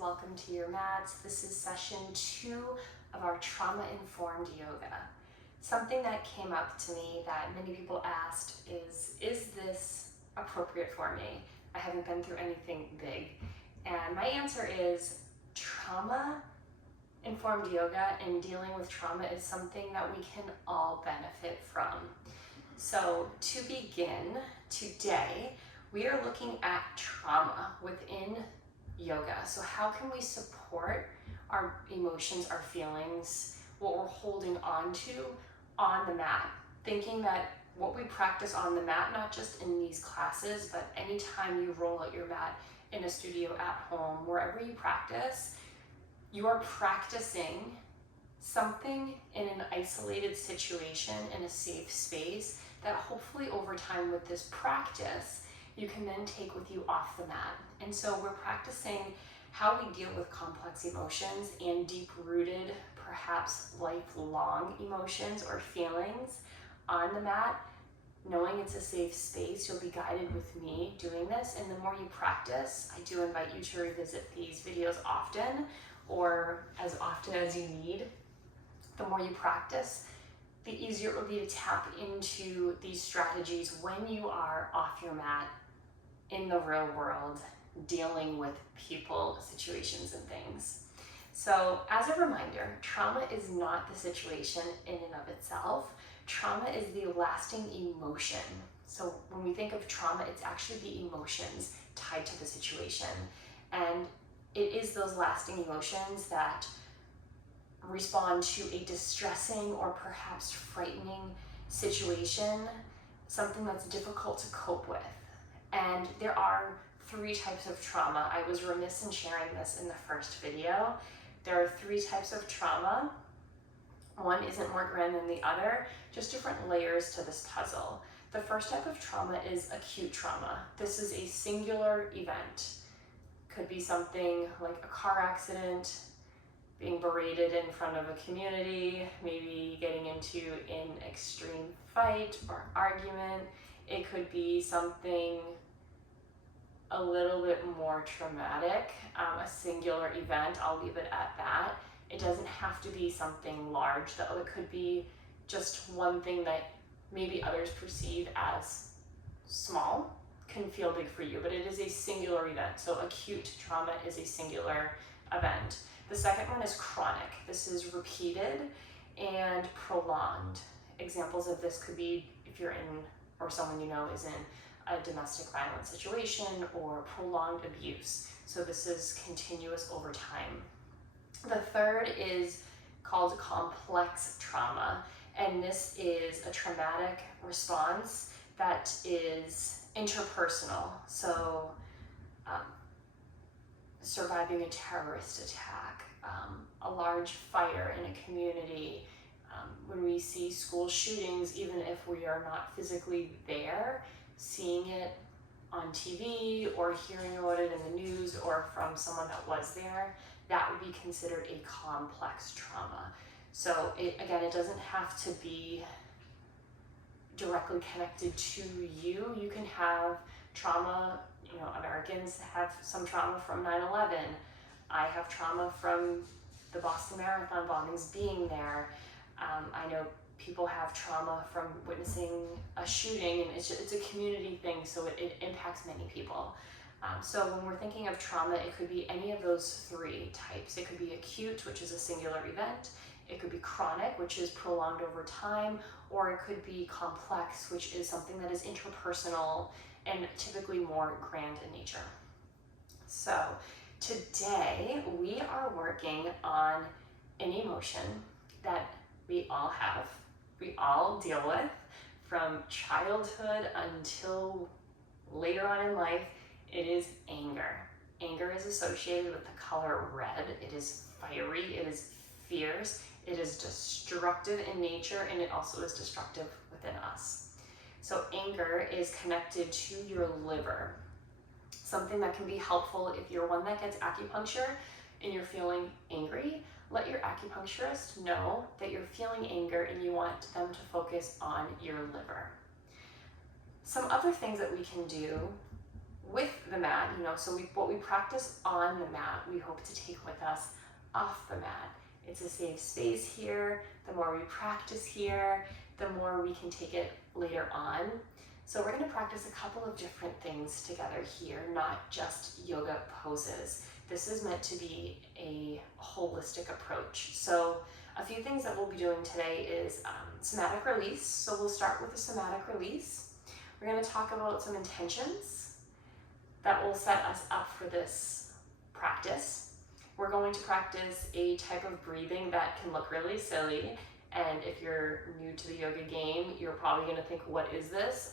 welcome to your mats. This is session 2 of our trauma-informed yoga. Something that came up to me that many people asked is this appropriate for me? I haven't been through anything big. And my answer is trauma-informed yoga and dealing with trauma is something that we can all benefit from. So to begin today, we are looking at trauma within yoga. So how can we support our emotions, our feelings, what we're holding on to on the mat? Thinking that what we practice on the mat, not just in these classes, but anytime you roll out your mat in a studio, at home, wherever you practice, you are practicing something in an isolated situation, in a safe space, that hopefully over time with this practice, you can then take with you off the mat. And so we're practicing how we deal with complex emotions and deep-rooted, perhaps lifelong emotions or feelings on the mat. Knowing it's a safe space, you'll be guided with me doing this. And the more you practice, I do invite you to revisit these videos often, or as often as you need. The more you practice, the easier it will be to tap into these strategies when you are off your mat in the real world, dealing with people, situations, and things. So as a reminder, trauma is not the situation in and of itself. Trauma is the lasting emotion. So when we think of trauma, it's actually the emotions tied to the situation. And it is those lasting emotions that respond to a distressing or perhaps frightening situation, something that's difficult to cope with. And there are 3 types of trauma. I was remiss in sharing this in the first video. There are 3 types of trauma. One isn't more grand than the other, just different layers to this puzzle. The first type of trauma is acute trauma. This is a singular event. Could be something like a car accident, being berated in front of a community, maybe getting into an extreme fight or argument. It could be something a little bit more traumatic, a singular event. I'll leave it at that. It doesn't have to be something large, though. It could be just one thing that maybe others perceive as small, can feel big for you, but it is a singular event. So acute trauma is a singular event. The second one is chronic. This is repeated and prolonged. Examples of this could be if you're in, or someone you know is in, a domestic violence situation or prolonged abuse. So this is continuous over time. The third is called complex trauma, and this is a traumatic response that is interpersonal. So surviving a terrorist attack, a large fire in a community, when we see school shootings, even if we are not physically there, seeing it on TV or hearing about it in the news or from someone that was there, that would be considered a complex trauma. So it doesn't have to be directly connected to you. You can have trauma, Americans have some trauma from 9/11. I have trauma from the Boston Marathon bombings, being there. I know people have trauma from witnessing a shooting, and it's a community thing, so it impacts many people. So when we're thinking of trauma, it could be any of those 3 types. It could be acute, which is a singular event. It could be chronic, which is prolonged over time, or it could be complex, which is something that is interpersonal and typically more grand in nature. So today we are working on an emotion that we all have, we all deal with from childhood until later on in life. It is anger. Anger is associated with the color red. It is fiery, it is fierce, it is destructive in nature, and it also is destructive within us. So anger is connected to your liver. Something that can be helpful if you're one that gets acupuncture and you're feeling angry, let your acupuncturist know that you're feeling anger and you want them to focus on your liver. Some other things that we can do with the mat, so what we practice on the mat, we hope to take with us off the mat. It's a safe space here. The more we practice here, the more we can take it later on. So we're going to practice a couple of different things together here, not just yoga poses. This is meant to be a holistic approach. So a few things that we'll be doing today is somatic release. So we'll start with a somatic release. We're going to talk about some intentions that will set us up for this practice. We're going to practice a type of breathing that can look really silly. And if you're new to the yoga game, you're probably going to think, what is this?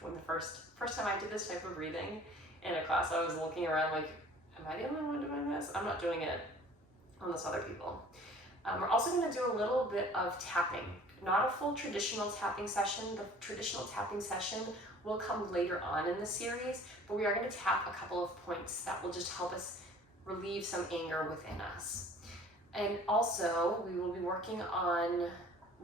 When the first time I did this type of breathing in a class, I was looking around like, am I the only one doing this? I'm not doing it unless other people. We're also going to do a little bit of tapping, not a full traditional tapping session. The traditional tapping session will come later on in the series, but we are going to tap a couple of points that will just help us relieve some anger within us. And also, we will be working on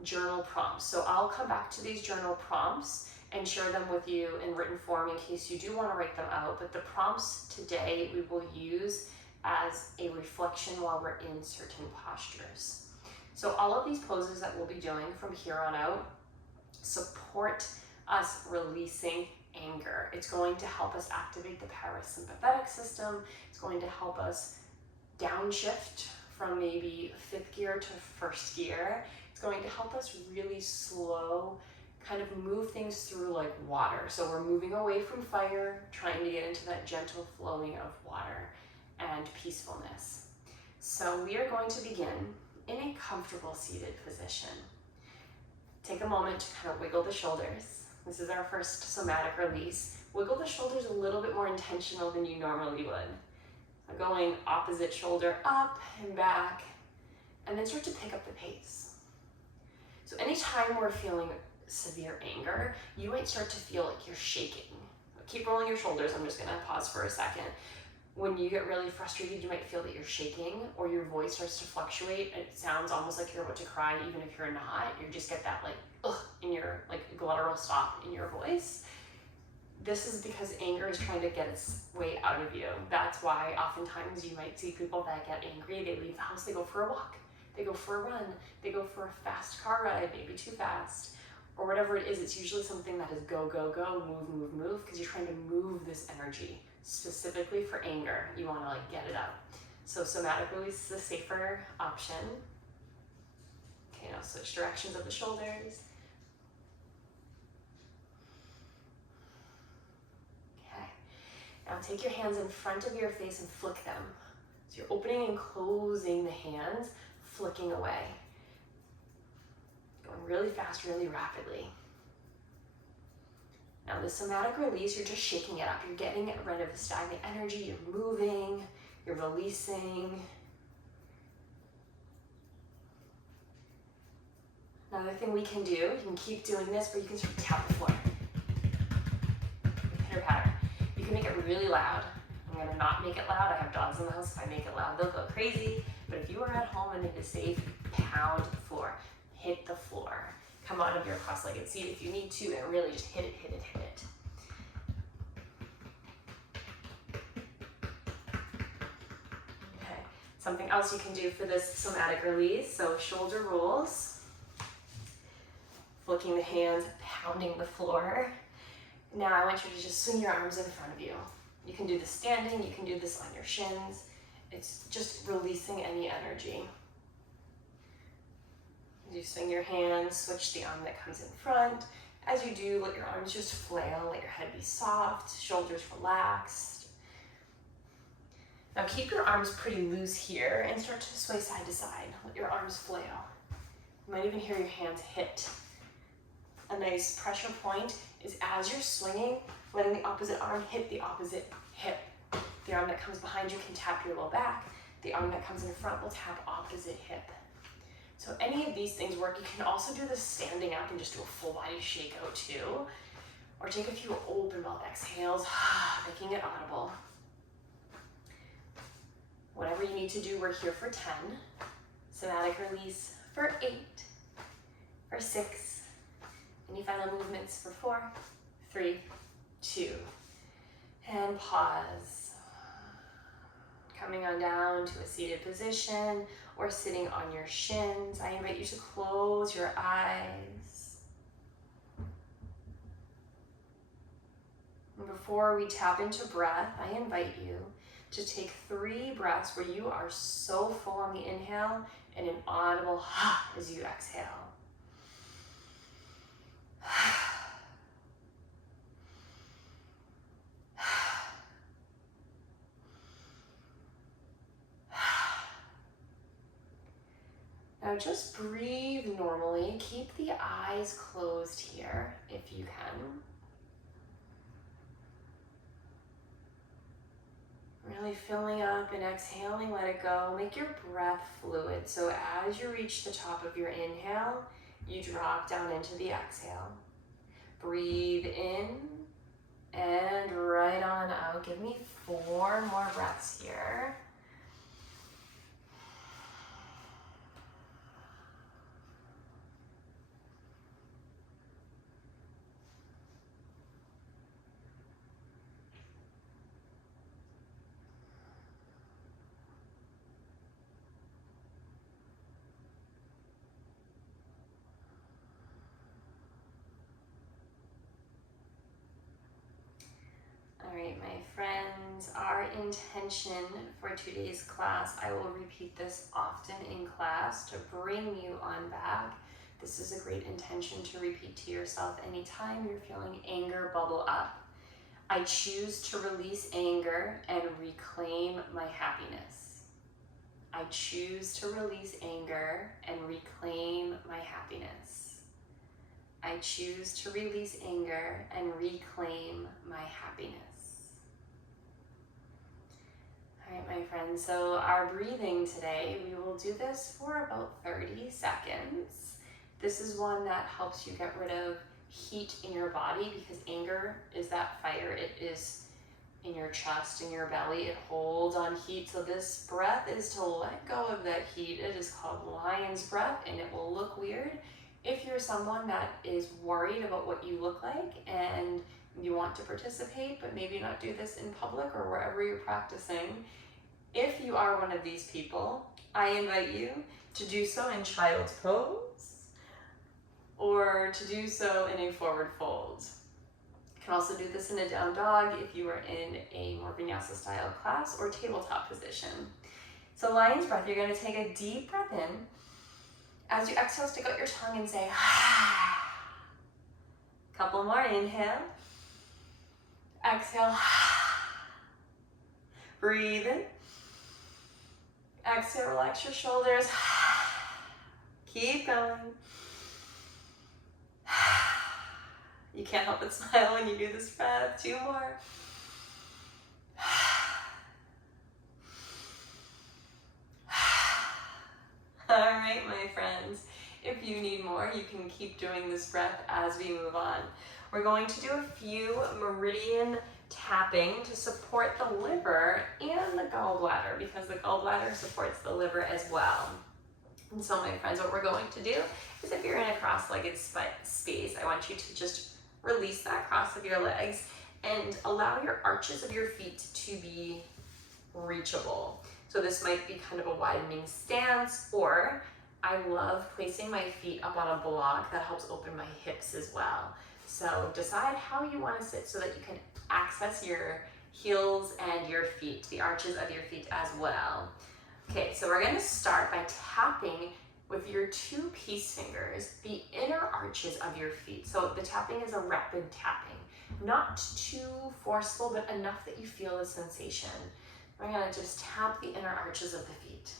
journal prompts. So I'll come back to these journal prompts and share them with you in written form in case you do want to write them out. But the prompts today we will use as a reflection while we're in certain postures. So all of these poses that we'll be doing from here on out support us releasing anger. It's going to help us activate the parasympathetic system. It's going to help us downshift from maybe fifth gear to first gear. It's going to help us really slow, kind of move things through like water. So we're moving away from fire, trying to get into that gentle flowing of water and peacefulness. So we are going to begin in a comfortable seated position. Take a moment to kind of wiggle the shoulders. This is our first somatic release. Wiggle the shoulders a little bit more intentional than you normally would. Going opposite shoulder up and back, and then start to pick up the pace. So anytime we're feeling severe anger, you might start to feel like you're shaking. Keep rolling your shoulders. I'm just going to pause for a second. When you get really frustrated, you might feel that you're shaking or your voice starts to fluctuate. It sounds almost like you're about to cry, even if you're not. You just get that like, ugh, in your like guttural stop in your voice. This is because anger is trying to get its way out of you. That's why oftentimes you might see people that get angry, they leave the house, they go for a walk, they go for a run, they go for a fast car ride, maybe too fast, or whatever it is. It's usually something that is go, go, go, move, move, move, because you're trying to move this energy. Specifically for anger, you want to like get it out. So somatic release is a safer option. Okay, now switch directions of the shoulders. Now take your hands in front of your face and flick them. So you're opening and closing the hands, flicking away. Going really fast, really rapidly. Now the somatic release, you're just shaking it up. You're getting rid of the stagnant energy. You're moving, you're releasing. Another thing we can do, you can keep doing this, but you can sort of tap the floor. Pitter patter. You can make it really loud. I'm going to not make it loud. I have dogs in the house. If I make it loud, they'll go crazy. But if you are at home and make it safe, pound the floor. Hit the floor. Come out of your cross-legged seat if you need to, and really just hit it, hit it, hit it. Okay. Something else you can do for this somatic release. So shoulder rolls. Flicking the hands, pounding the floor. Now I want you to just swing your arms in front of you. You can do this standing, you can do this on your shins. It's just releasing any energy. As you swing your hands, switch the arm that comes in front. As you do, let your arms just flail, let your head be soft, shoulders relaxed. Now keep your arms pretty loose here and start to sway side to side. Let your arms flail. You might even hear your hands hit. A nice pressure point is as you're swinging, letting the opposite arm hit the opposite hip. The arm that comes behind you can tap your low back. The arm that comes in front will tap opposite hip. So any of these things work. You can also do this standing up and just do a full body shakeout too. Or take a few open mouth exhales, making it audible. Whatever you need to do, we're here for 10. Somatic release for 8, for 6. Any final movements for 4, 3, 2, And pause. Coming on down to a seated position or sitting on your shins. I invite you to close your eyes. And before we tap into breath, I invite you to take 3 breaths where you are so full on the inhale and an audible ha as you exhale. Now just breathe normally. Keep the eyes closed here if you can. Really filling up and exhaling, let it go. Make your breath fluid. So as you reach the top of your inhale, you drop down into the exhale. Breathe in and right on out. Give me 4 more breaths here. All right, my friends, our intention for today's class, I will repeat this often in class to bring you on back. This is a great intention to repeat to yourself anytime you're feeling anger bubble up. I choose to release anger and reclaim my happiness. I choose to release anger and reclaim my happiness. I choose to release anger and reclaim my happiness. All right, my friends, so our breathing today, we will do this for about 30 seconds. This is one that helps you get rid of heat in your body because anger is that fire. It is in your chest, in your belly. It holds on heat. So this breath is to let go of that heat. It is called lion's breath, and it will look weird if you're someone that is worried about what you look like and you want to participate, but maybe not do this in public or wherever you're practicing. If you are one of these people, I invite you to do so in child's pose or to do so in a forward fold. You can also do this in a down dog if you are in a more vinyasa style class or tabletop position. So lion's breath, you're going to take a deep breath in. As you exhale, stick out your tongue and say, ah. Couple more, inhale. Exhale. Breathe in. Exhale, relax your shoulders. Keep going. You can't help but smile when you do this breath. 2 more. All right, my friends. If you need more, you can keep doing this breath as we move on. We're going to do a few meridian tapping to support the liver and the gallbladder because the gallbladder supports the liver as well. And so my friends, what we're going to do is if you're in a cross-legged space, I want you to just release that cross of your legs and allow your arches of your feet to be reachable. So this might be kind of a widening stance, or I love placing my feet up on a block that helps open my hips as well. So decide how you want to sit so that you can access your heels and your feet, the arches of your feet as well. Okay, so we're going to start by tapping with your 2 peace fingers, the inner arches of your feet. So the tapping is a rapid tapping, not too forceful, but enough that you feel the sensation. We're going to just tap the inner arches of the feet.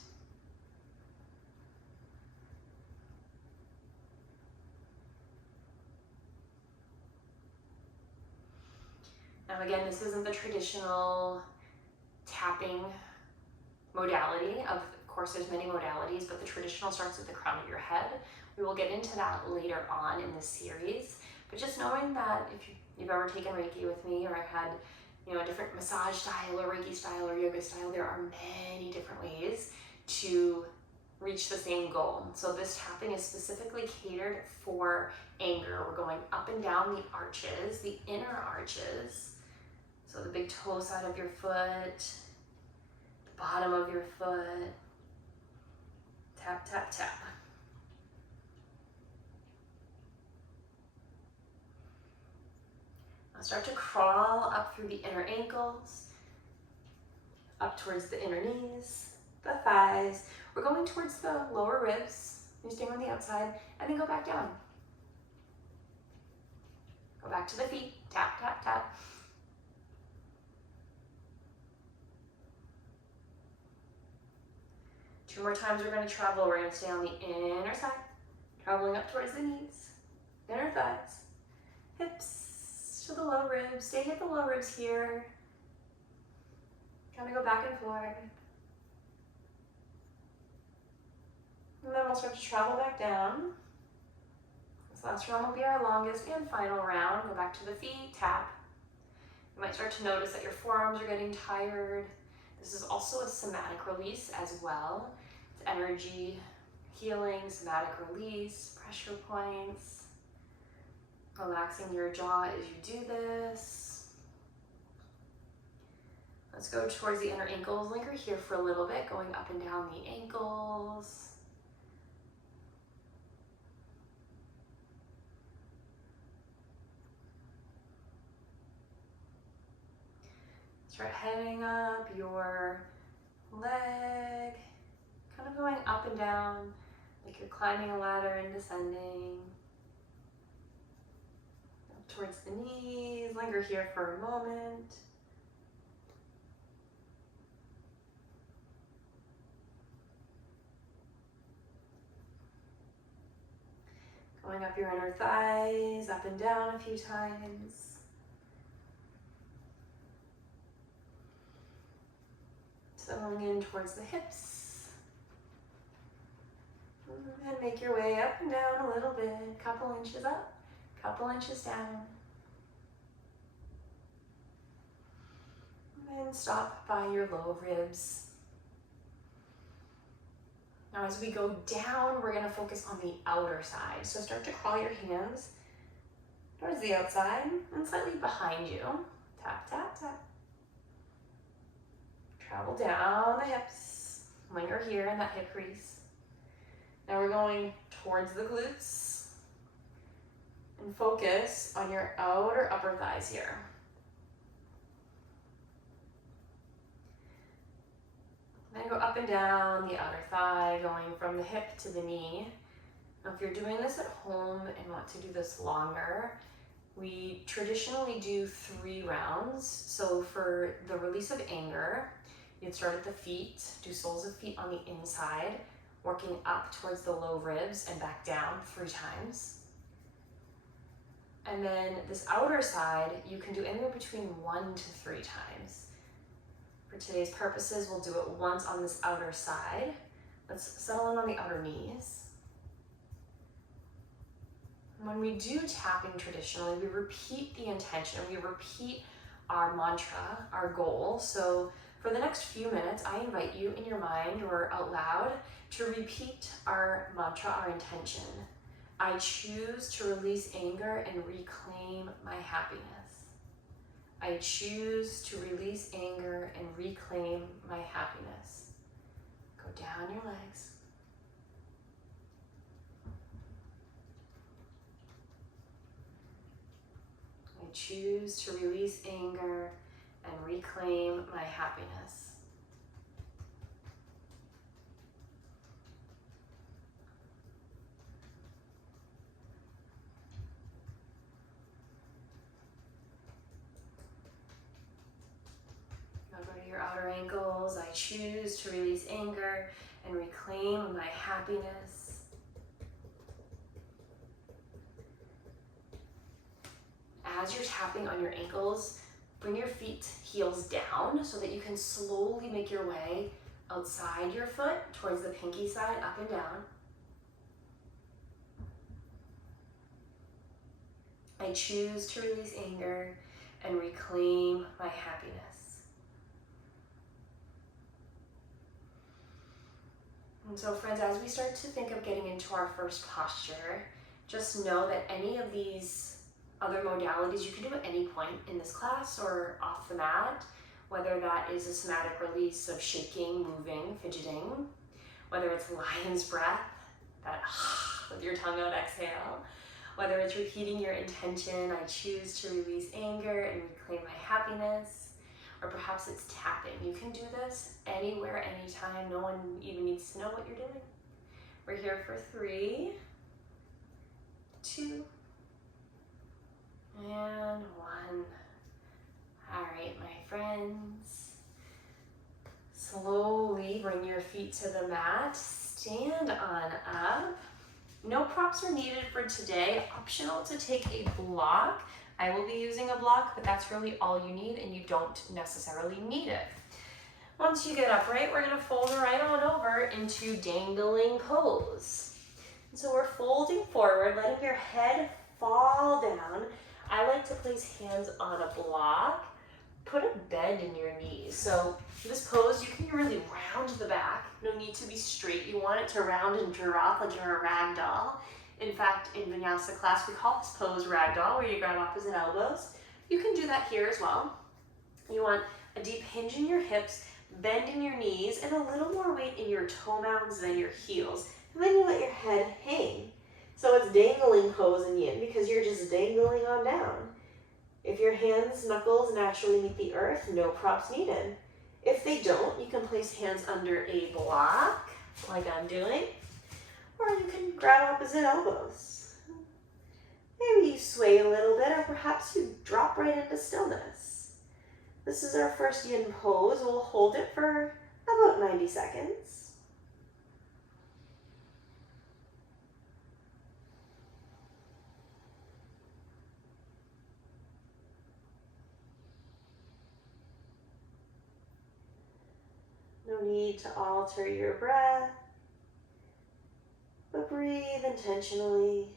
Now again, this isn't the traditional tapping modality. Of course, there's many modalities, but the traditional starts at the crown of your head. We will get into that later on in the series. But just knowing that if you've ever taken Reiki with me, or I've had a different massage style or Reiki style or yoga style, there are many different ways to reach the same goal. So this tapping is specifically catered for anger. We're going up and down the arches, the inner arches. So the big toe side of your foot, the bottom of your foot. Tap, tap, tap. Now start to crawl up through the inner ankles, up towards the inner knees, the thighs. We're going towards the lower ribs. You're staying on the outside, and then go back down. Go back to the feet, tap, tap, tap. Two more times we're going to travel. We're going to stay on the inner side, traveling up towards the knees, inner thighs, hips to the low ribs. Stay at the low ribs here. Kind of go back and forth. And then we'll start to travel back down. This last round will be our longest and final round. Go back to the feet, tap. You might start to notice that your forearms are getting tired. This is also a somatic release as well. It's energy, healing, somatic release, pressure points. Relaxing your jaw as you do this. Let's go towards the inner ankles. Linger here for a little bit, going up and down the ankles. Start heading up your leg, kind of going up and down, like you're climbing a ladder and descending. Up towards the knees, linger here for a moment. Going up your inner thighs, up and down a few times. Settling in towards the hips. And make your way up and down a little bit. Couple inches up, couple inches down. And then stop by your low ribs. Now as we go down, we're going to focus on the outer side. So start to crawl your hands towards the outside and slightly behind you. Tap, tap, tap. Travel down the hips, linger here in that hip crease. Now we're going towards the glutes and focus on your outer upper thighs here. Then go up and down the outer thigh, going from the hip to the knee. Now if you're doing this at home and want to do this longer, we traditionally do 3 rounds. So for the release of anger, you'd start at the feet, do soles of feet on the inside, working up towards the low ribs and back down 3 times. And then this outer side, you can do anywhere between 1 to 3 times. For today's purposes, we'll do it once on this outer side. Let's settle in on the outer knees. When we do tapping traditionally, we repeat the intention, we repeat our mantra, our goal. So for the next few minutes, I invite you in your mind or out loud to repeat our mantra, our intention. I choose to release anger and reclaim my happiness. I choose to release anger and reclaim my happiness. Go down your legs. I choose to release anger and reclaim my happiness. Now go to your outer ankles. I choose to release anger and reclaim my happiness. As you're tapping on your ankles, bring your feet heels down so that you can slowly make your way outside your foot towards the pinky side, up and down. I choose to release anger and reclaim my happiness. And so friends, as we start to think of getting into our first posture, just know that any of these other modalities. You can do at any point in this class or off the mat, whether that is a somatic release of shaking, moving, fidgeting, whether it's lion's breath, that with your tongue out exhale, whether it's repeating your intention, I choose to release anger and reclaim my happiness, or perhaps it's tapping. You can do this anywhere, anytime. No one even needs to know what you're doing. We're here for 3, 2, and 1. All right, my friends. Slowly bring your feet to the mat. Stand on up. No props are needed for today. Optional to take a block. I will be using a block, but that's really all you need, and you don't necessarily need it. Once you get upright, we're gonna fold right on over into dangling pose. So we're folding forward, letting your head fall down. I like to place hands on a block. Put a bend in your knees. So this pose, you can really round the back. No need to be straight. You want it to round and drop like you're a rag doll. In fact, in Vinyasa class, we call this pose ragdoll, where you grab opposite elbows. You can do that here as well. You want a deep hinge in your hips, bend in your knees, and a little more weight in your toe mounds than your heels. And then you let your head hang. So it's dangling pose in yin because you're just dangling on down. If your hands, knuckles naturally meet the earth, no props needed. If they don't, you can place hands under a block, like I'm doing, or you can grab opposite elbows. Maybe you sway a little bit, or perhaps you drop right into stillness. This is our first yin pose. We'll hold it for about 90 seconds. No need to alter your breath, but breathe intentionally.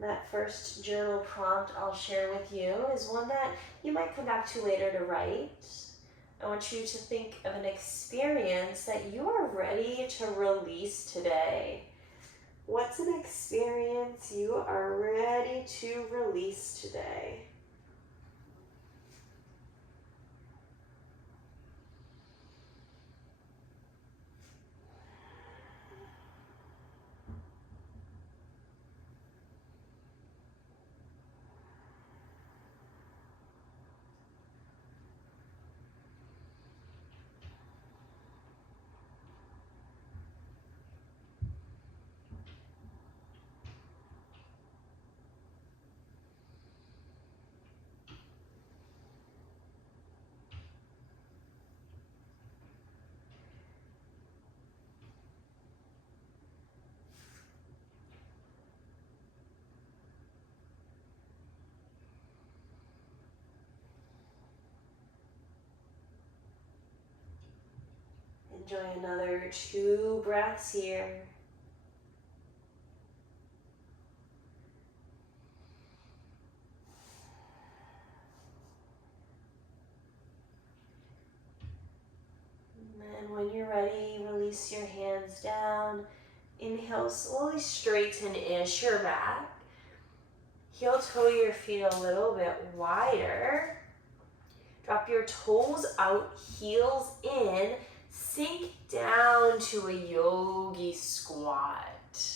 That first journal prompt I'll share with you is one that you might come back to later to write. I want you to think of an experience that you are ready to release today. What's an experience you are ready to release today? Enjoy another 2 breaths here. And when you're ready, release your hands down. Inhale, slowly straighten-ish your back. Heel toe your feet a little bit wider. Drop your toes out, heels in. Sink down to a yogi squat.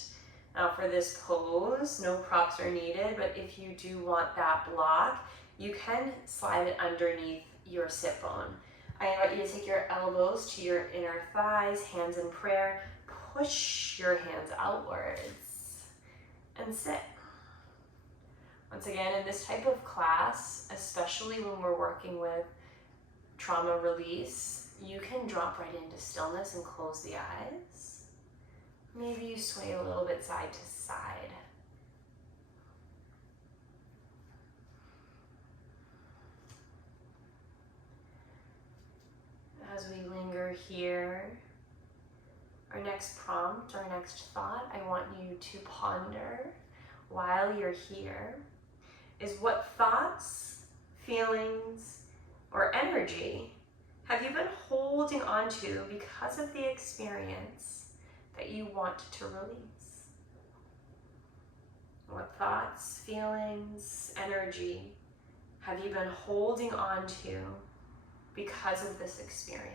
Now for this pose, no props are needed, but if you do want that block, you can slide it underneath your sit bone. I invite you to take your elbows to your inner thighs, hands in prayer. Push your hands outwards and sit. Once again, in this type of class, especially when we're working with trauma release, you can drop right into stillness and close the eyes. Maybe you sway a little bit side to side. As we linger here, our next prompt, our next thought, I want you to ponder while you're here is what thoughts, feelings, or energy have you been holding on to because of the experience that you want to release? What thoughts, feelings, energy have you been holding on to because of this experience?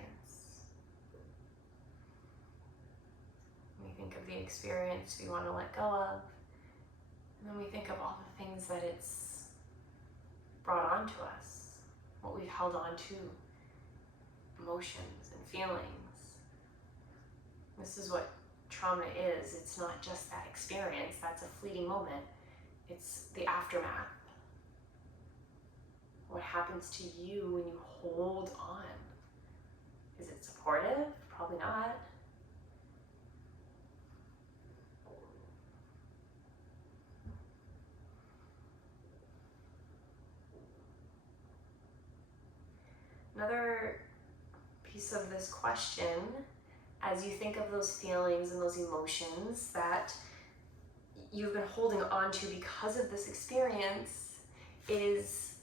We think of the experience we want to let go of, and then we think of all the things that it's brought on to us, what we've held on to, emotions and feelings. This is what trauma is. It's not just that experience, that's a fleeting moment. It's the aftermath. What happens to you when you hold on? Is it supportive? Probably not. Another piece of this question, as you think of those feelings and those emotions that you've been holding on to because of this experience, is,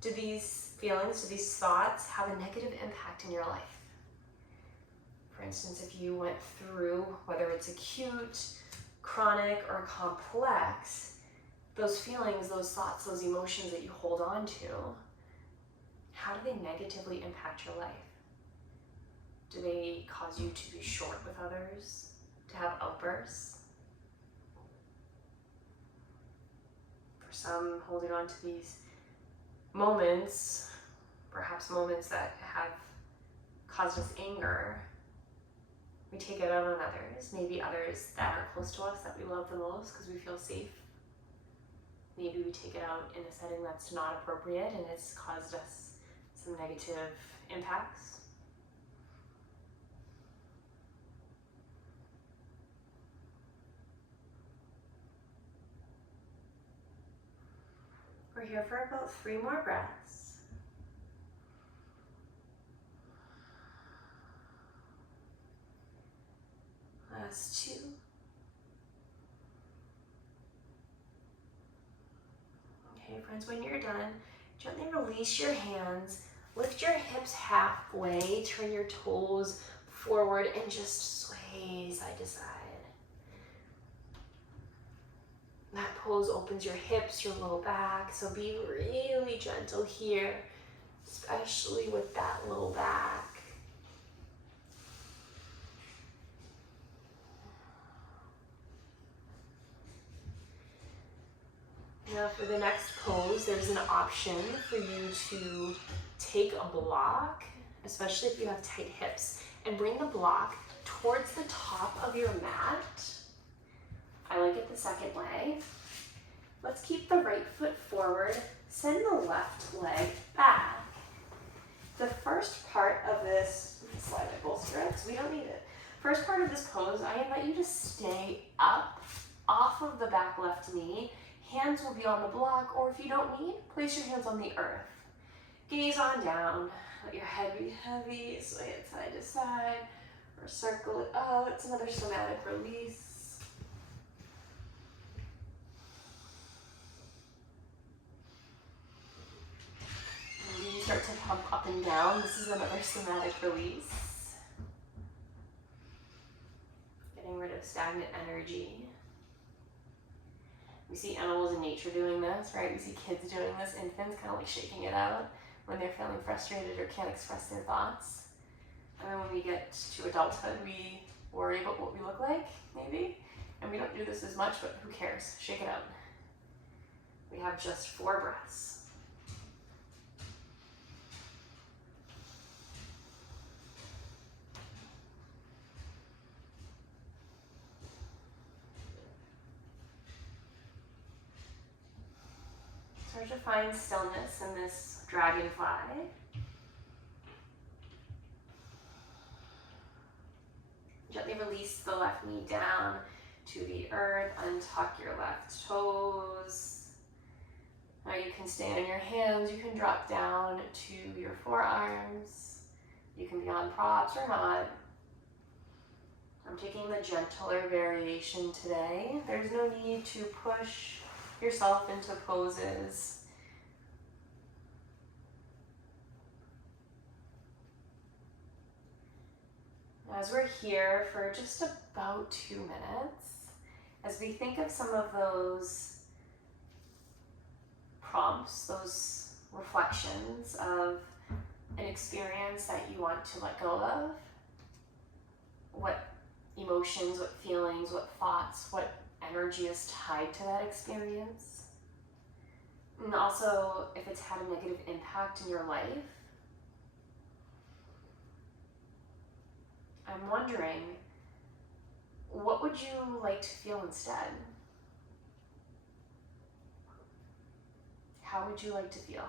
do these feelings, do these thoughts have a negative impact in your life? For instance, if you went through, whether it's acute, chronic, or complex, those feelings, those thoughts, those emotions that you hold on to, how do they negatively impact your life? Do they cause you to be short with others? To have outbursts? For some, holding on to these moments, perhaps moments that have caused us anger, we take it out on others, maybe others that are close to us that we love the most because we feel safe. Maybe we take it out in a setting that's not appropriate and it's caused us some negative impacts. We're here for about 3 more breaths. Last 2. Okay, friends, when you're done, gently release your hands, lift your hips halfway, turn your toes forward, and just sway side to side. That pose opens your hips, your low back, so be really gentle here, especially with that low back. Now for the next pose, there's an option for you to take a block, especially if you have tight hips, and bring the block towards the top of your mat. I like it the second way. Let's keep the right foot forward, send the left leg back. The first part of this, slide my bolster out because we don't need it. First part of this pose, I invite you to stay up off of the back left knee. Hands will be on the block, or if you don't need, place your hands on the earth. Gaze on down, let your head be heavy, sway it side to side, or circle it out. It's another somatic release. And you start to pump up and down. This is another somatic release. Getting rid of stagnant energy. We see animals in nature doing this, right? We see kids doing this, infants kind of like shaking it out when they're feeling frustrated or can't express their thoughts. And then when we get to adulthood, we worry about what we look like, maybe. And we don't do this as much, but who cares? Shake it out. We have just 4 breaths. Start to find stillness in this dragonfly. Gently release the left knee down to the earth, untuck your left toes. Now you can stay on your hands, you can drop down to your forearms. You can be on props or not. I'm taking the gentler variation today. There's no need to push yourself into poses. As we're here for just about 2 minutes, As we think of some of those prompts, those reflections of an experience that you want to let go of, what emotions, what feelings, what thoughts, what energy is tied to that experience, and also if it's had a negative impact in your life, I'm wondering, what would you like to feel instead? How would you like to feel?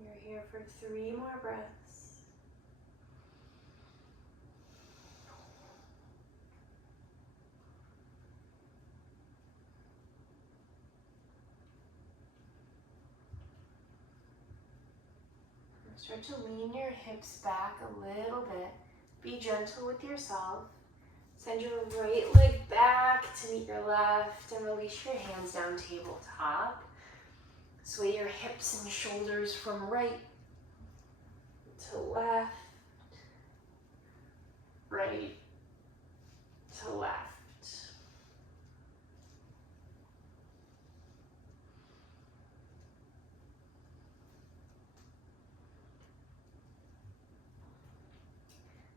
You're here for 3 more breaths. Start to lean your hips back a little bit. Be gentle with yourself. Send your right leg back to meet your left and release your hands down tabletop. Sway your hips and shoulders from right to left, right to left.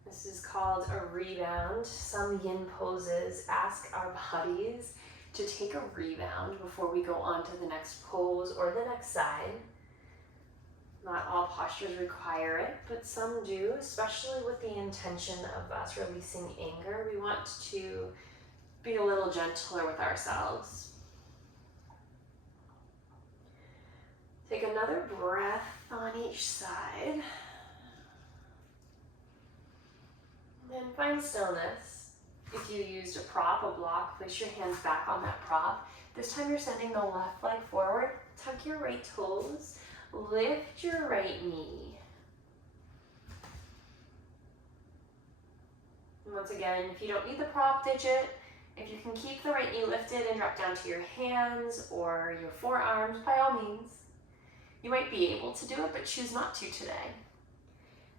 This is called a rebound. Some yin poses ask our bodies to take a rebound before we go on to the next pose or the next side. Not all postures require it, but some do, especially with the intention of us releasing anger. We want to be a little gentler with ourselves. Take another breath on each side. Then find stillness. If you used a prop, a block, place your hands back on that prop. This time you're sending the left leg forward. Tuck your right toes. Lift your right knee. And once again, if you don't need the prop, ditch it. If you can keep the right knee lifted and drop down to your hands or your forearms, by all means. You might be able to do it, but choose not to today.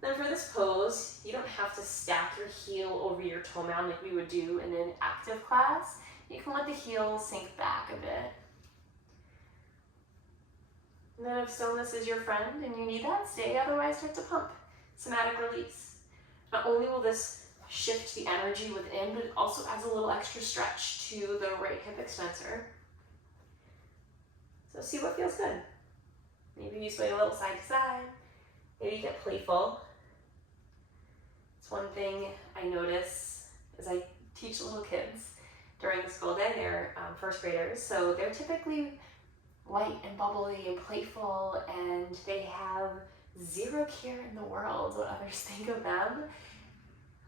Then for this pose, you don't have to stack your heel over your toe mound like we would do in an active class. You can let the heel sink back a bit. And then if stillness is your friend and you need that, stay, otherwise start to pump. Somatic release. Not only will this shift the energy within, but it also adds a little extra stretch to the right hip extensor. So see what feels good. Maybe you sway a little side to side. Maybe you get playful. It's one thing I notice as I teach little kids during the school day. They're first graders, so they're typically light and bubbly and playful, and they have zero care in the world what others think of them,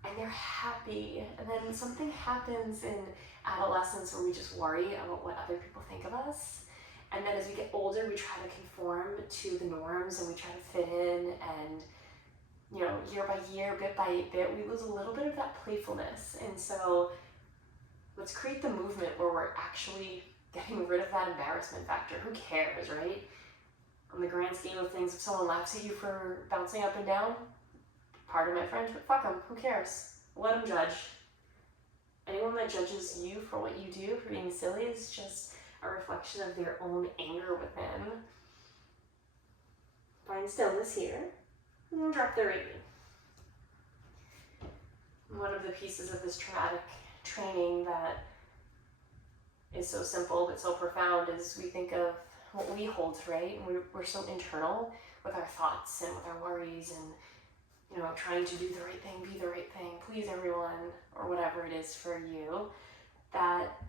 and they're happy. And then something happens in adolescence where we just worry about what other people think of us. And then as we get older, we try to conform to the norms and we try to fit in, and year by year, bit by bit, we lose a little bit of that playfulness. And so let's create the movement where we're actually getting rid of that embarrassment factor. Who cares, right? On the grand scheme of things, if someone laughs at you for bouncing up and down, pardon my French, but fuck them, who cares? Let them judge. Anyone that judges you for what you do, for being silly, is just a reflection of their own anger within. Find stillness here, and drop the right knee. One of the pieces of this traumatic training that is so simple but so profound is we think of what we hold, right? And we're so internal with our thoughts and with our worries and trying to do the right thing, be the right thing, please everyone, or whatever it is for you, that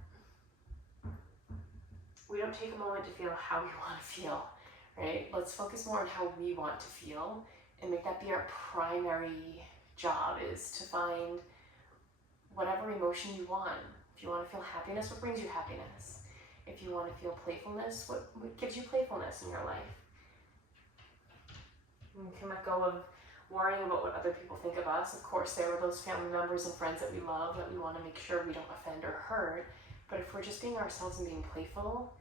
we don't take a moment to feel how we want to feel, right? Let's focus more on how we want to feel and make that be our primary job, is to find whatever emotion you want. If you want to feel happiness, what brings you happiness? If you want to feel playfulness, what gives you playfulness in your life? You can let go of worrying about what other people think of us. Of course, there are those family members and friends that we love that we want to make sure we don't offend or hurt. But if we're just being ourselves and being playful,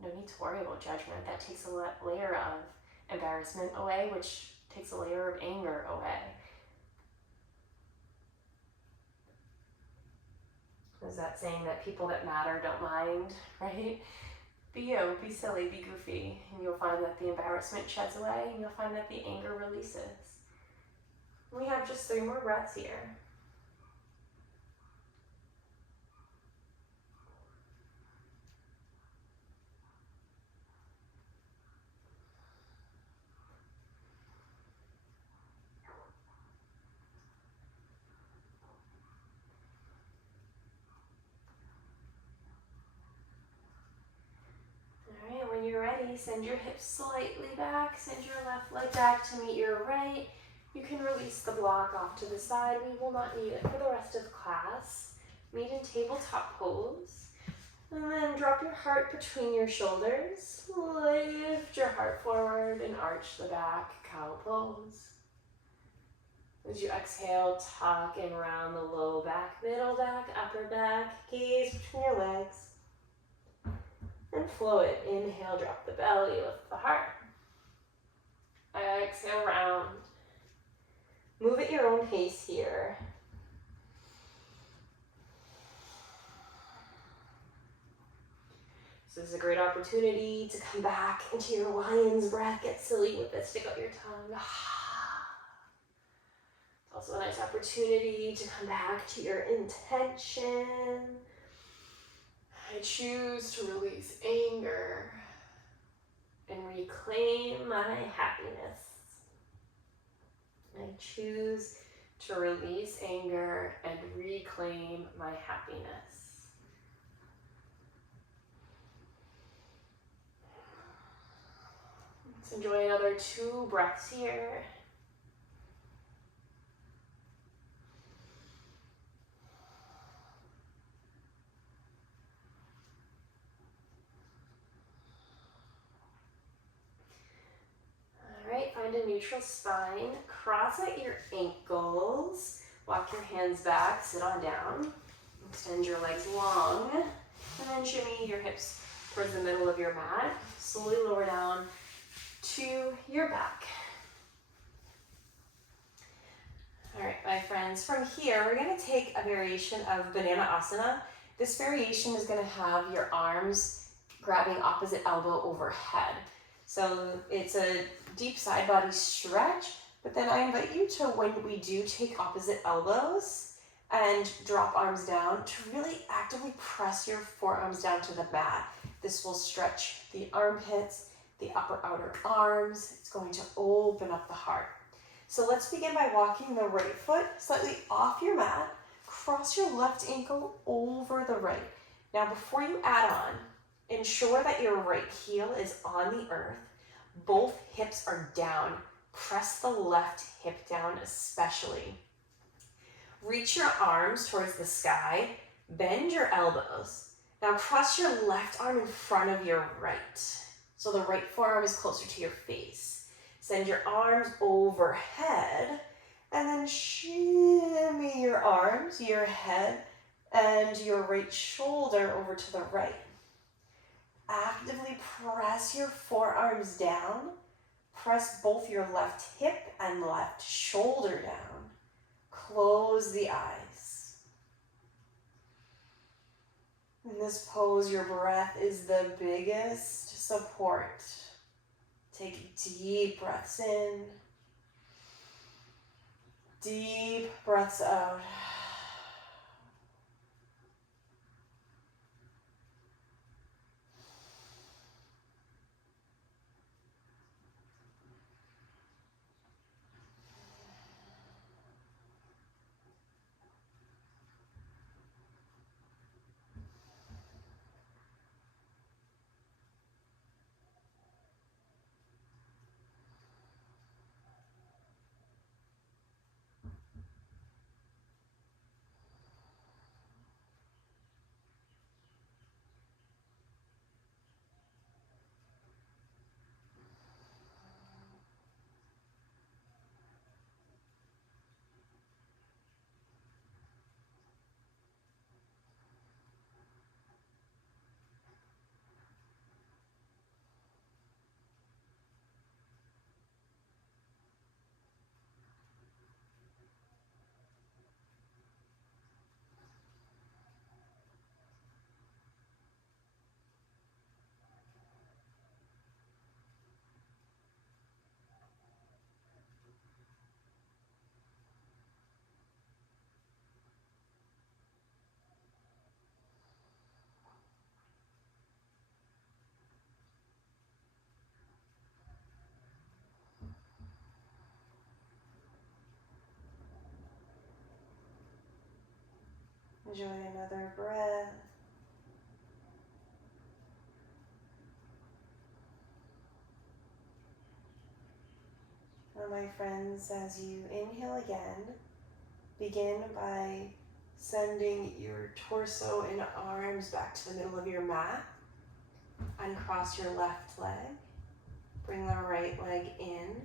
no need to worry about judgment. That takes a layer of embarrassment away, which takes a layer of anger away. Is that saying that people that matter don't mind, right? Be you, be silly, be goofy, and you'll find that the embarrassment sheds away, and you'll find that the anger releases. We have just 3 more breaths here. When you're ready, send your hips slightly back, send your left leg back to meet your right. You can release the block off to the side. We will not need it for the rest of class. Meet in tabletop pose. And then drop your heart between your shoulders. Lift your heart forward and arch the back, cow pose. As you exhale, tuck and round the low back, middle back, upper back, gaze between your legs. And flow it. Inhale, drop the belly, lift the heart. Exhale, round. Move at your own pace here. So this is a great opportunity to come back into your lion's breath. Get silly with it. Stick out your tongue. It's also a nice opportunity to come back to your intention. I choose to release anger and reclaim my happiness. I choose to release anger and reclaim my happiness. Let's enjoy another 2 breaths here. Find a neutral spine, cross at your ankles, walk your hands back, sit on down, extend your legs long, and then shimmy your hips towards the middle of your mat. Slowly lower down to your back. All right, my friends, from here, we're gonna take a variation of Banana Asana. This variation is gonna have your arms grabbing opposite elbow overhead. So it's a deep side body stretch, but then I invite you to, when we do take opposite elbows and drop arms down, to really actively press your forearms down to the mat. This will stretch the armpits, the upper outer arms. It's going to open up the heart. So let's begin by walking the right foot slightly off your mat, cross your left ankle over the right. Now before you add on, ensure that your right heel is on the earth. Both hips are down. Press the left hip down especially. Reach your arms towards the sky. Bend your elbows. Now cross your left arm in front of your right. So the right forearm is closer to your face. Send your arms overhead and then shimmy your arms, your head, and your right shoulder over to the right. Actively press your forearms down. Press both your left hip and left shoulder down. Close the eyes. In this pose, your breath is the biggest support. Take deep breaths in. Deep breaths out. Enjoy another breath. Now, my friends, as you inhale again, begin by sending your torso and arms back to the middle of your mat. Uncross your left leg. Bring the right leg in.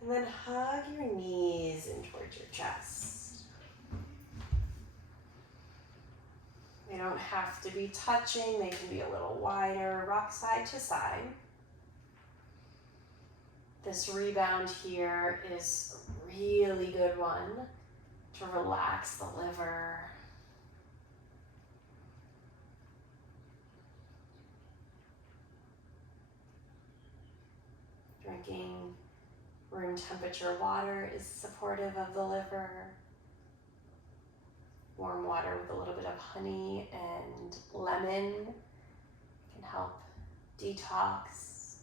And then hug your knees in towards your chest. They don't have to be touching. They can be a little wider. Rock side to side. This rebound here is a really good one to relax the liver. Drinking room temperature water is supportive of the liver. Warm water with a little bit of honey and lemon can help detox.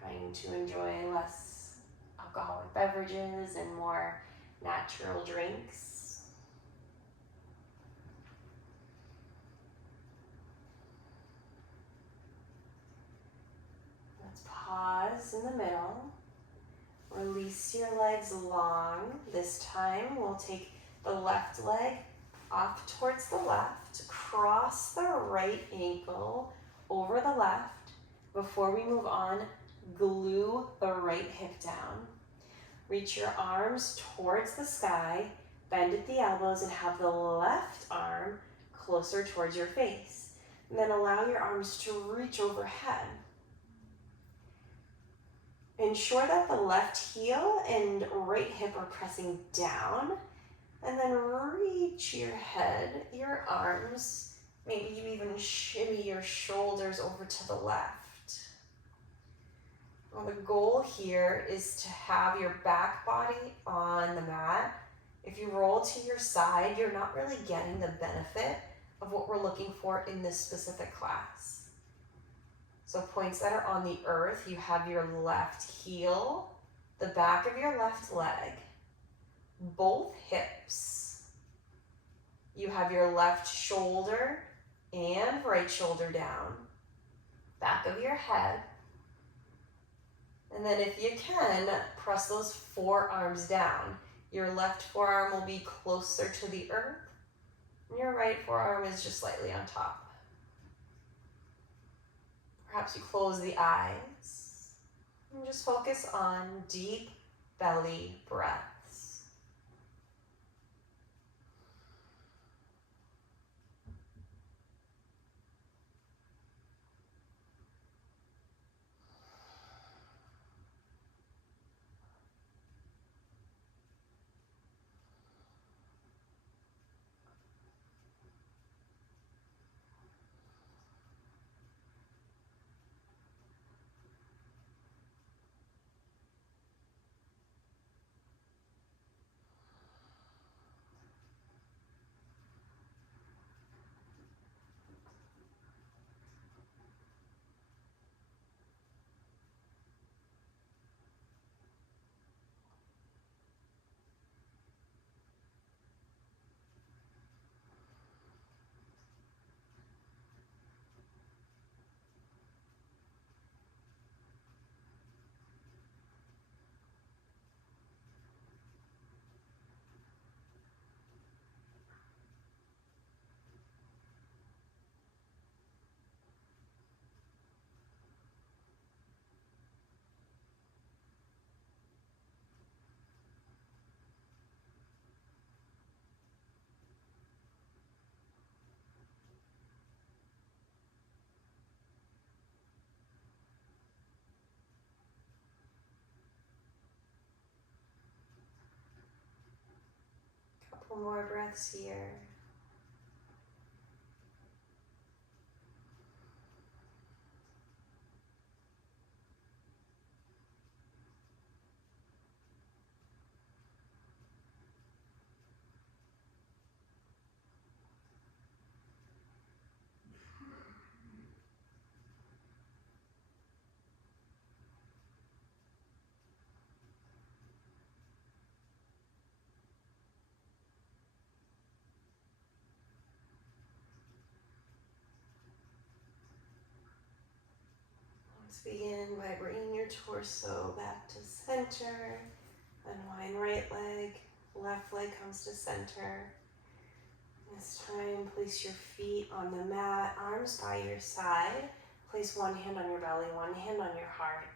Trying to enjoy less alcoholic beverages and more natural drinks. Let's pause in the middle. Release your legs long. This time we'll take the left leg off towards the left, cross the right ankle over the left. Before we move on, glue the right hip down. Reach your arms towards the sky, bend at the elbows and have the left arm closer towards your face. And then allow your arms to reach overhead. Ensure that the left heel and right hip are pressing down. And then reach your head, your arms. Maybe you even shimmy your shoulders over to the left. Well, the goal here is to have your back body on the mat. If you roll to your side, you're not really getting the benefit of what we're looking for in this specific class. So points that are on the earth, you have your left heel, the back of your left leg, both hips. You have your left shoulder and right shoulder down, back of your head. And then if you can, press those forearms down. Your left forearm will be closer to the earth, and your right forearm is just slightly on top. Perhaps you close the eyes and just focus on deep belly breaths. Couple more breaths here. Let's begin by bringing your torso back to center. Unwind right leg, left leg comes to center. This time, place your feet on the mat, arms by your side. Place one hand on your belly, one hand on your heart,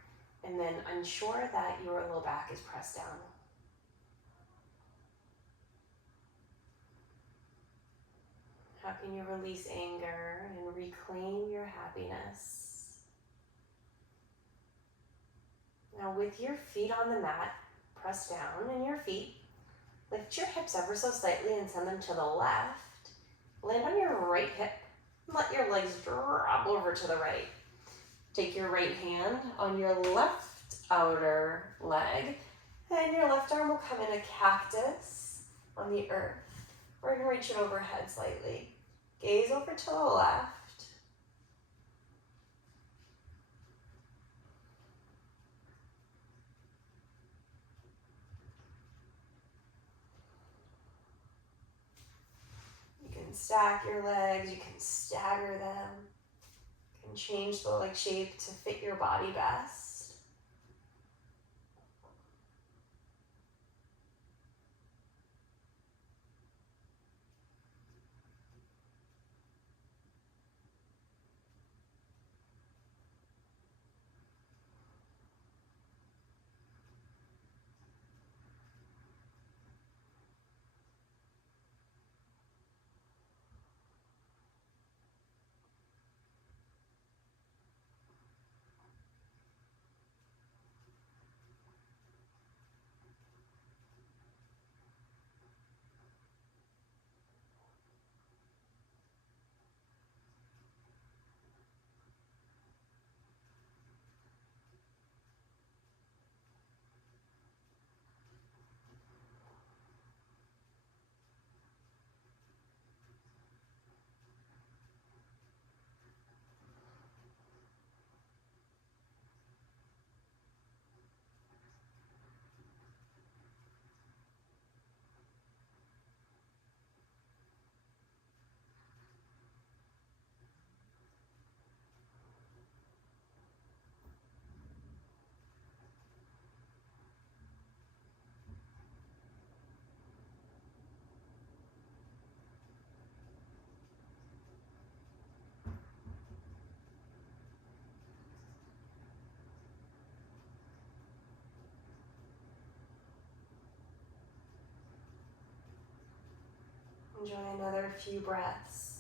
and then ensure that your low back is pressed down. How can you release anger and reclaim your happiness? Now with your feet on the mat, press down in your feet. Lift your hips ever so slightly and send them to the left. Land on your right hip and let your legs drop over to the right. Take your right hand on your left outer leg and your left arm will come in a cactus on the earth. We're going to reach it overhead slightly. Gaze over to the left. You can stack your legs, you can stagger them. You can change the leg shape to fit your body best. Enjoy another few breaths.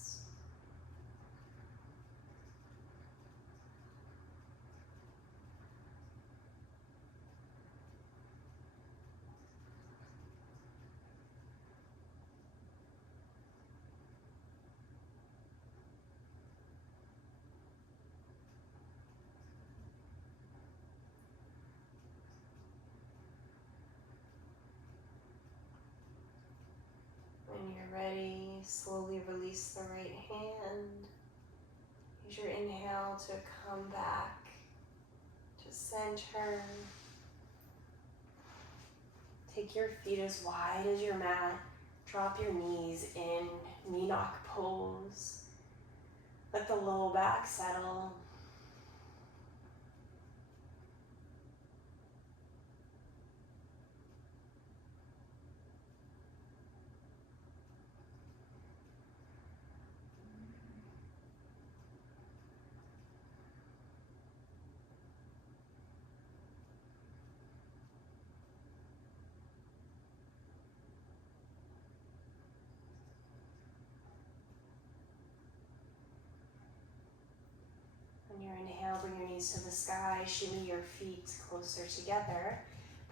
When you're ready, slowly release the right hand. Use your inhale to come back to center. Take your feet as wide as your mat. Drop your knees in knee knock pose. Let the low back settle. On your inhale, bring your knees to the sky, shimmy your feet closer together.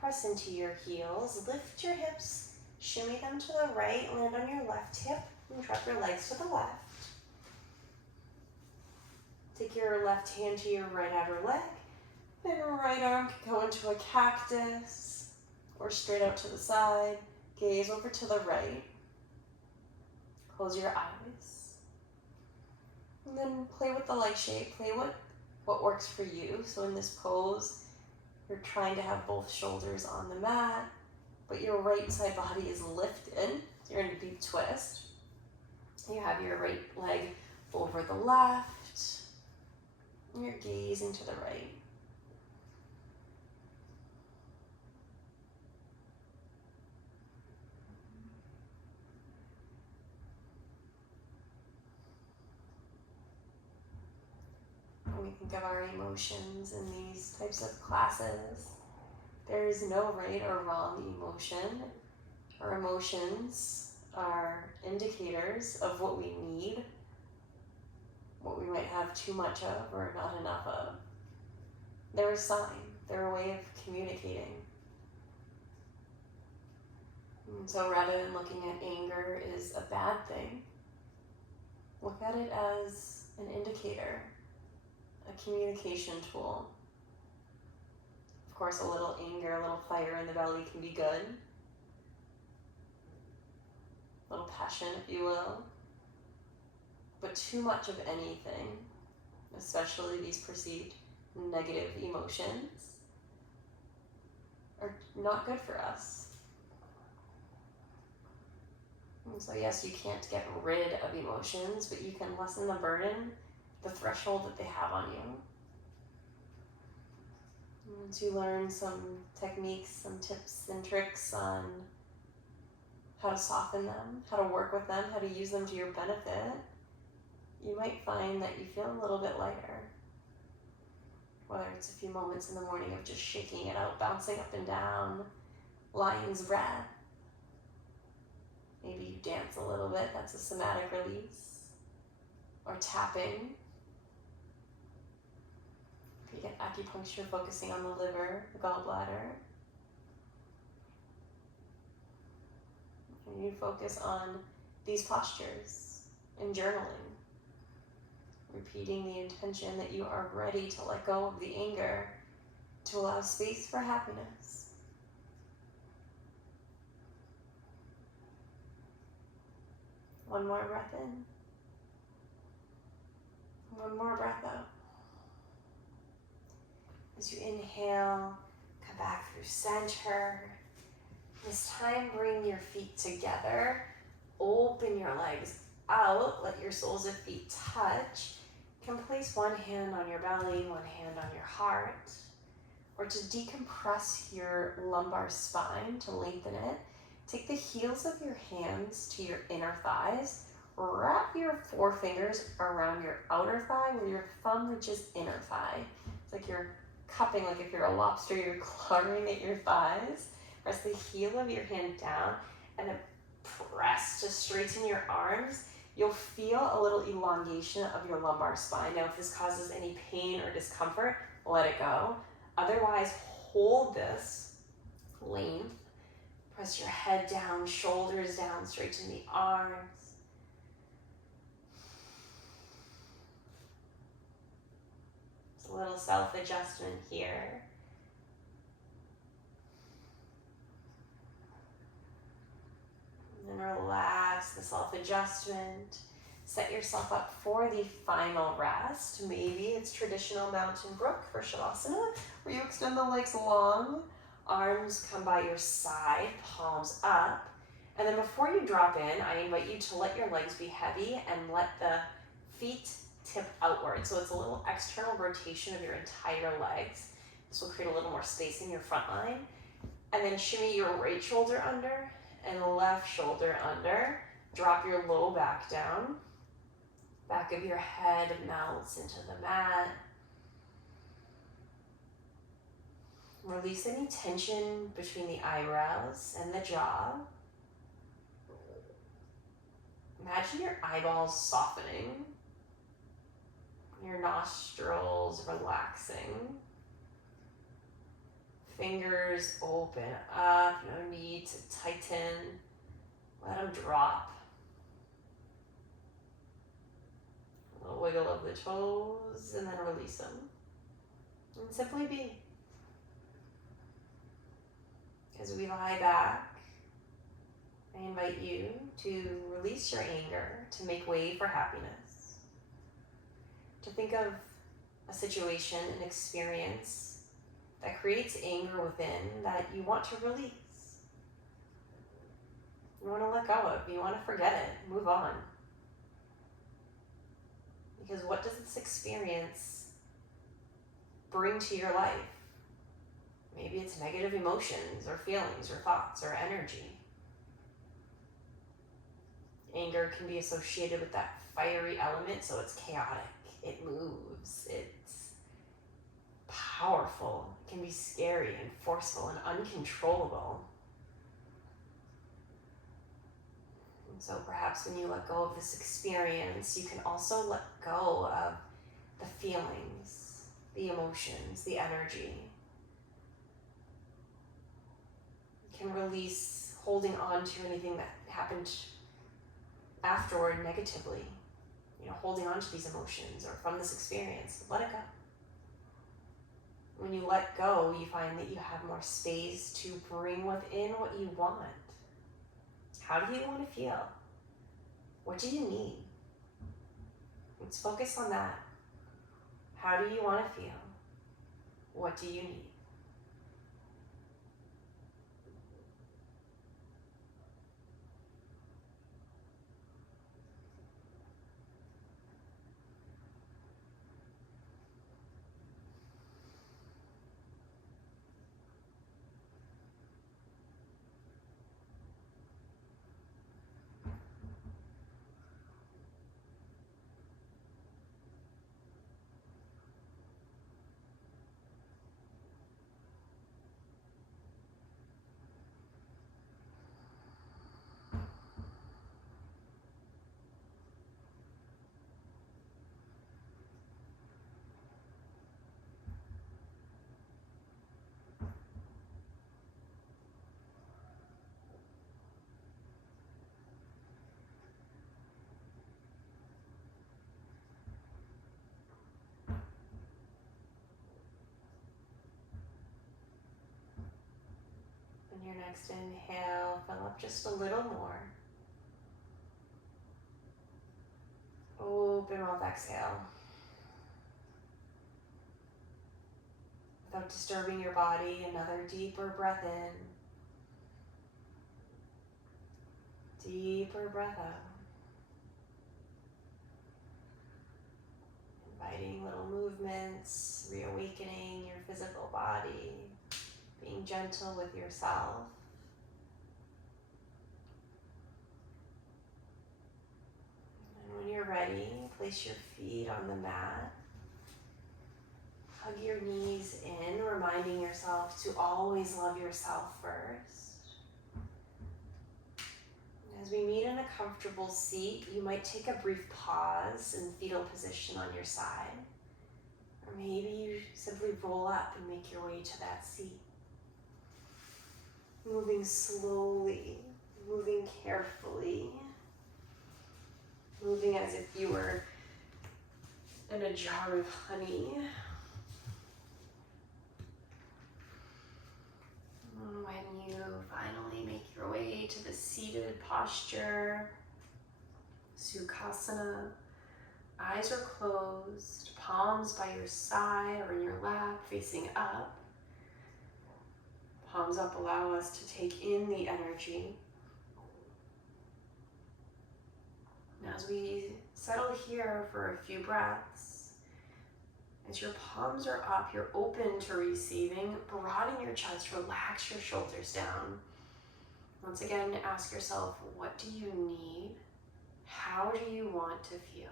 Press into your heels, lift your hips, shimmy them to the right, land on your left hip, and drop your legs to the left. Take your left hand to your right outer leg, and your right arm can go into a cactus, or straight out to the side. Gaze over to the right. Close your eyes. And then play with the leg shape. Play what works for you. So in this pose, you're trying to have both shoulders on the mat, but your right side body is lifted. So you're in a deep twist. You have your right leg over the left. And your gaze into the right. when we think of our emotions in these types of classes. There is no right or wrong emotion. Our emotions are indicators of what we need, what we might have too much of or not enough of. They're a sign, they're a way of communicating. And so rather than looking at anger as a bad thing, look at it as an indicator, a communication tool. Of course, a little anger, a little fire in the belly can be good. A little passion, if you will. But too much of anything, especially these perceived negative emotions, are not good for us. And so yes, you can't get rid of emotions, but you can lessen the burden, the threshold that they have on you. Once you learn some techniques, some tips and tricks on how to soften them, how to work with them, how to use them to your benefit, you might find that you feel a little bit lighter. Whether it's a few moments in the morning of just shaking it out, bouncing up and down, lion's breath. Maybe you dance a little bit, that's a somatic release. Or tapping. You get acupuncture focusing on the liver, the gallbladder. And you focus on these postures in journaling. Repeating the intention that you are ready to let go of the anger to allow space for happiness. One more breath in. One more breath out. As you inhale, come back through center. This time, bring your feet together. Open your legs out. Let your soles of feet touch. You can place one hand on your belly, one hand on your heart. Or to decompress your lumbar spine, to lengthen it, take the heels of your hands to your inner thighs. Wrap your forefingers around your outer thigh where your thumb reaches inner thigh. It's like you're cupping, like if you're a lobster, you're clawing at your thighs. Press the heel of your hand down and then press to straighten your arms. You'll feel a little elongation of your lumbar spine. Now, if this causes any pain or discomfort, let it go. Otherwise, hold this length. Press your head down, shoulders down, straighten the arms. It's a little self-adjustment here. And then relax the self-adjustment. Set yourself up for the final rest. Maybe it's traditional mountain brook for Shavasana, where you extend the legs long, arms come by your side, palms up. And then before you drop in, I invite you to let your legs be heavy and let the feet tip outward. So it's a little external rotation of your entire legs. This will create a little more space in your front line. And then shimmy your right shoulder under and left shoulder under. Drop your low back down. Back of your head melts into the mat. Release any tension between the eyebrows and the jaw. Imagine your eyeballs softening. Your nostrils relaxing. Fingers open up, no need to tighten. Let them drop. A little wiggle of the toes and then release them. And simply be. As we lie back, I invite you to release your anger, to make way for happiness. To think of a situation, an experience that creates anger within that you want to release. You want to let go of, you want to forget it, move on. Because what does this experience bring to your life? Maybe it's negative emotions or feelings or thoughts or energy. Anger can be associated with that fiery element, so it's chaotic. It moves, it's powerful. It can be scary and forceful and uncontrollable. And so perhaps when you let go of this experience, you can also let go of the feelings, the emotions, the energy. You can release holding on to anything that happened afterward negatively. Holding on to these emotions or from this experience. Let it go. When you let go, you find that you have more space to bring within what you want. How do you want to feel? What do you need? Let's focus on that. How do you want to feel? What do you need? On your next inhale, fill up just a little more. Open mouth, exhale. Without disturbing your body, another deeper breath in. Deeper breath out. Inviting little movements, reawakening your physical body, being gentle with yourself. And when you're ready, place your feet on the mat. Hug your knees in, reminding yourself to always love yourself first. As we meet in a comfortable seat, you might take a brief pause in fetal position on your side. Or maybe you simply roll up and make your way to that seat. Moving slowly, moving carefully, moving as if you were in a jar of honey. When you finally make your way to the seated posture, Sukhasana, eyes are closed, palms by your side or in your lap facing up. Palms up allow us to take in the energy. And as we settle here for a few breaths, as your palms are up, you're open to receiving. Broaden your chest, relax your shoulders down. Once again, ask yourself, what do you need? How do you want to feel?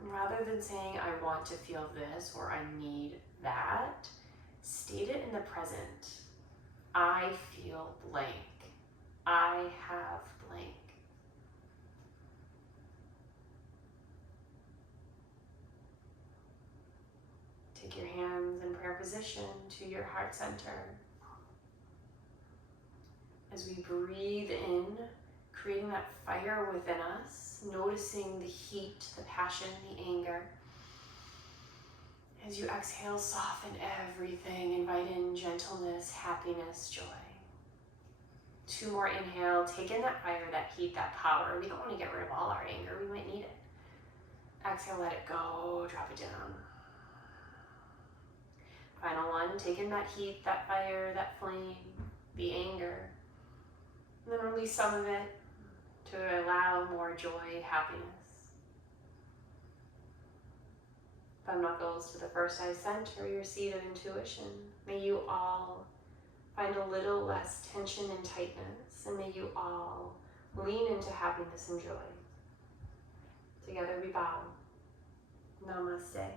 And rather than saying, I want to feel this or I need that, state it in the present. I feel blank. I have blank. Take your hands in prayer position to your heart center. As we breathe in, creating that fire within us, noticing the heat, the passion, the anger. As you exhale, soften everything, invite in gentleness, happiness, joy. 2 more inhale, take in that fire, that heat, that power. We don't want to get rid of all our anger, we might need it. Exhale, let it go, drop it down. Final one, take in that heat, that fire, that flame, the anger. And then release some of it to allow more joy, happiness. Thumb knuckles to the first eye center, your seat of intuition. May you all find a little less tension and tightness, and may you all lean into happiness and joy. Together we bow. Namaste.